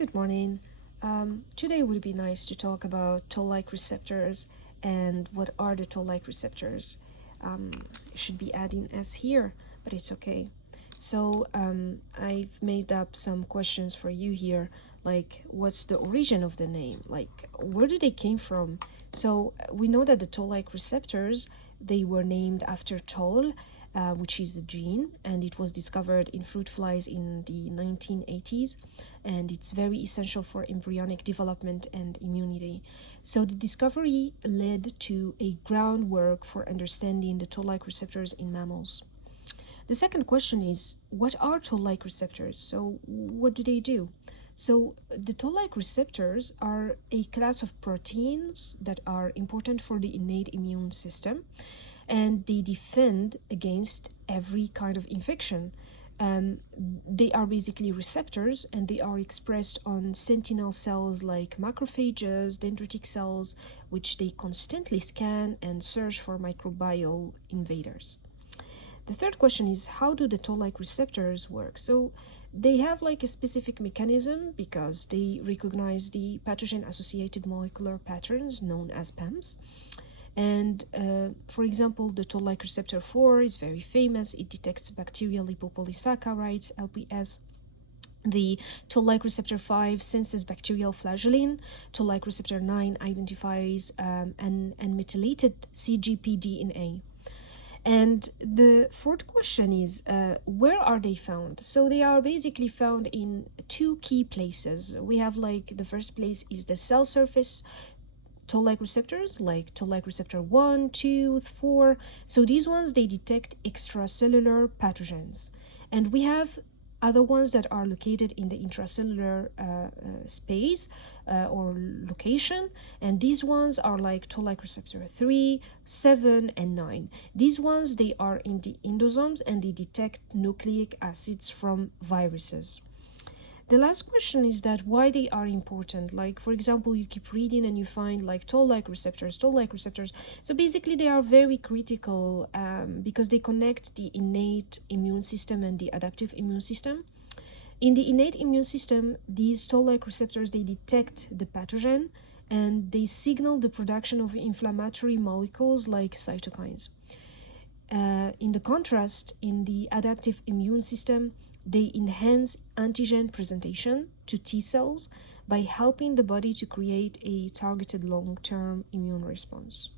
Good morning. Today would be nice to talk about toll-like receptors and what are the toll-like receptors. It should be adding S here, but it's okay. So I've made up some questions for you here, like what's the origin of the name? Like where did they came from? So we know that the toll-like receptors, they were named after toll, which is a gene, and it was discovered in fruit flies in the 1980s, and it's very essential for embryonic development and immunity. So the discovery led to a groundwork for understanding the toll-like receptors in mammals. The second question is, what are toll-like receptors? So what do they do? So the toll-like receptors are a class of proteins that are important for the innate immune system, and they defend against every kind of infection. They are basically receptors, and they are expressed on sentinel cells like macrophages, dendritic cells, which they constantly scan and search for microbial invaders. The third question is, how do the toll-like receptors work? So they have like a specific mechanism because they recognize the pathogen-associated molecular patterns known as PAMs. And for example, the toll-like receptor 4 is very famous. It detects bacterial lipopolysaccharides, LPS. The toll-like receptor 5 senses bacterial flagellin. Toll-like receptor 9 identifies an methylated CGP-DNA. And the fourth question is, where are they found? So they are basically found in two key places. We have like the first place is the cell surface toll-like receptors, like toll-like receptor 1, 2, 4. So these ones, they detect extracellular pathogens. And we have other ones that are located in the intracellular space or location, and these ones are like toll-like receptor 3, 7, and 9. These ones, they are in the endosomes, and they detect nucleic acids from viruses. The last question is that why they are important. Like, for example, you keep reading and you find like toll-like receptors. So basically they are very critical because they connect the innate immune system and the adaptive immune system. In the innate immune system, these toll-like receptors, they detect the pathogen and they signal the production of inflammatory molecules like cytokines. In the contrast, in the adaptive immune system, they enhance antigen presentation to T cells by helping the body to create a targeted long-term immune response.